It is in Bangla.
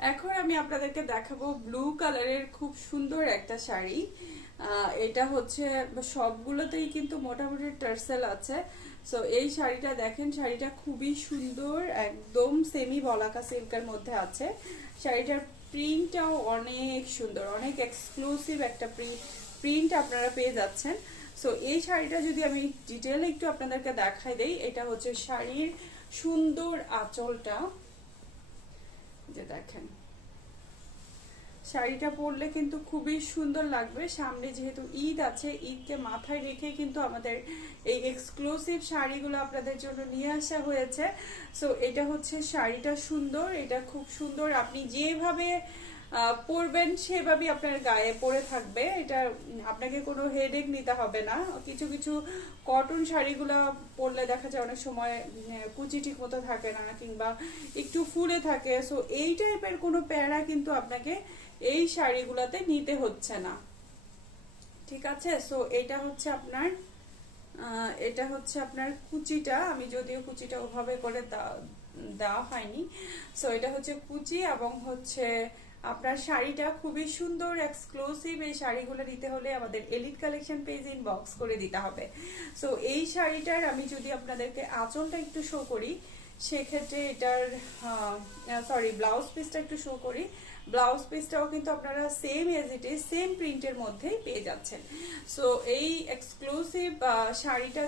এখন আমি আপনাদেরকে দেখাবো ব্লু কালারের খুব সুন্দর একটা শাড়ি। এটা হচ্ছে সবগুলোতেই কিন্তু মোটামুটি টার্সেল আছে। সো এই শাড়িটা দেখেন, শাড়িটা খুবই সুন্দর, একদম সেমি বলাকা সিল্কের মধ্যে আছে। শাড়িটার প্রিন্টটাও অনেক সুন্দর, অনেক এক্সক্লুসিভ একটা প্রিন্ট আপনারা পেয়ে যাচ্ছেন। সো এই শাড়িটা যদি আমি ডিটেলে একটু আপনাদেরকে দেখাই দেই, এটা হচ্ছে শাড়ির সুন্দর আঁচলটা, যে দেখেন শাড়িটা পরলে কিন্তু খুবই সুন্দর লাগবে। সামনে যেহেতু ঈদ আছে, ঈদকে মাথায় রেখে কিন্তু আমাদের এই এক্সক্লুসিভ শাড়িগুলো আপনাদের জন্য নিয়ে আসা হয়েছে। সো এটা হচ্ছে শাড়িটা সুন্দর, এটা খুব সুন্দর, আপনি যেভাবে পরবেন সেভাবেই আপনার গায়ে পরে থাকবে। এটা আপনাকে কোনো হেডেক নিতে হবে না। কিছু কিছু কটন শাড়িগুলো পরলে দেখা যায় অনেক সময় কুচি ঠিক মতো থাকে না, কিংবা একটু ফুলে থাকে। সো এই টাইপের কোনো প্যারা কিন্তু আপনাকে এই শাড়িগুলোতে নিতে হচ্ছে না, ঠিক আছে। সো এটা হচ্ছে আপনার কুচিটা, আমি যদিও কুচিটা ওভাবে করে দেওয়া হয়নি। সো এটা হচ্ছে কুচি, এবং হচ্ছে আপনার শাড়িটা খুবই সুন্দর এক্সক্লুসিভ। এই শাড়িগুলো নিতে হলে আমাদের এলিট কালেকশন পেজ ইনবক্স করে দিতে হবে। সো এই শাড়িটার আমি যদি আপনাদেরকে আঁচলটা একটু শো করি, সেক্ষেত্রে এটার সরি ব্লাউজ পিসটা একটু শো করি। ব্লাউজ পিসটাও কিন্তু আপনারা same as it is, same প্রিন্টের মধ্যেই পেয়ে যাচ্ছেন। সো এই এক্সক্লুসিভ শাড়িটা